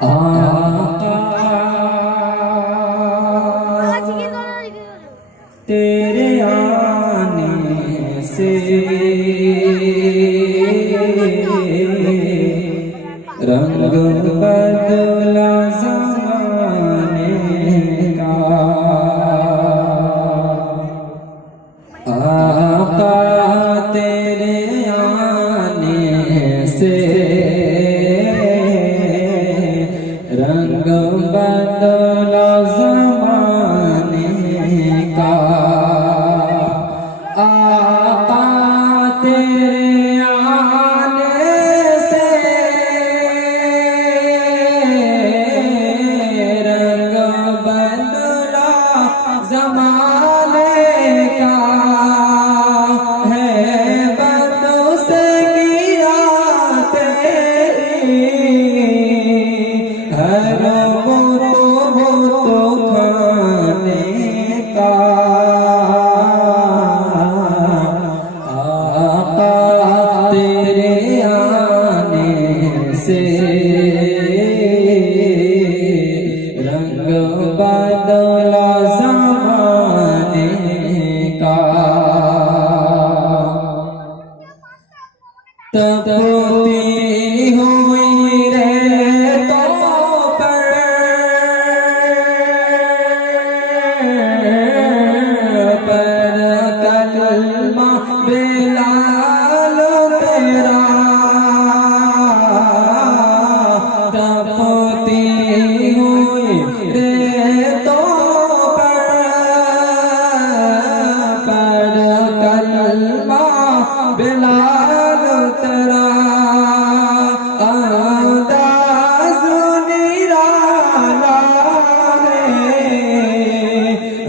आका तेरे आने से रंग बदला ज़माने का। आका तेरे आने से रंग बदला ज़माने का। आका तेरे आने से रंग बदला ज़माने का। है बदों से गिरा तेरी हर वो तो खाने का। आका तेरे आने से रंग बदला ज़माने का। तपती हुई रेतों पर कलमा बिलाल तेरा। तपती हुई रेतों पर कलमा बिलाल तेरा। अंदाज़ निराला है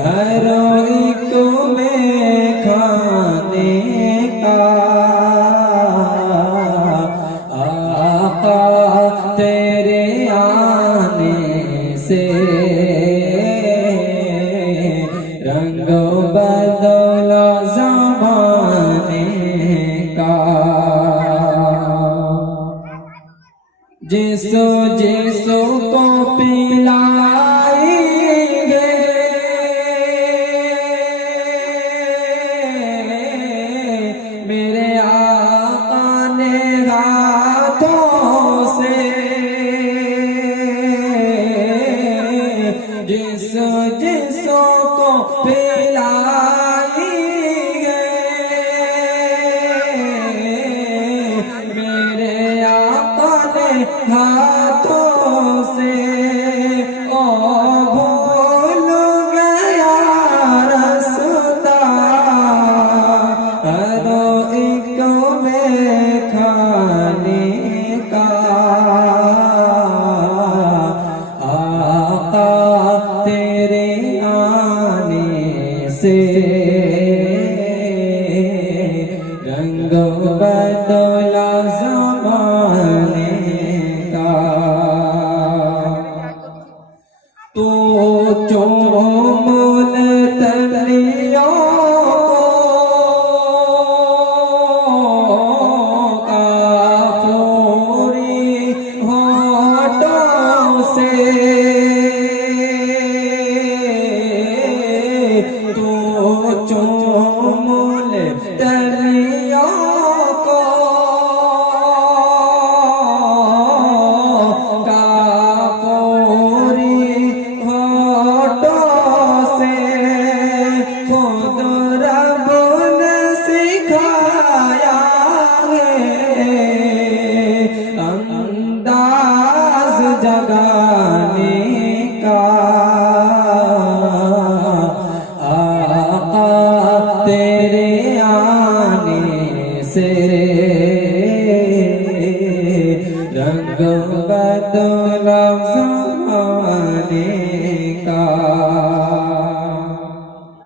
हर एक में खाने का। आका तेरे आने से रंग बदला ज़माने का। जिसो जिसो को पिलाएंगे मेरे आका ने हाथों से। जिसो जिसो को पिलाएंगे मेरे आका ने हाथों से। ओ भूल गया रसता हर एक में खाने का। आका तेरे आने से रंग बदला ज़माने का। तो चोमुल तलियों को काफूरी होठों से। तो चोमुल तलियों को जगाने का। आका तेरे आने से रंग बदला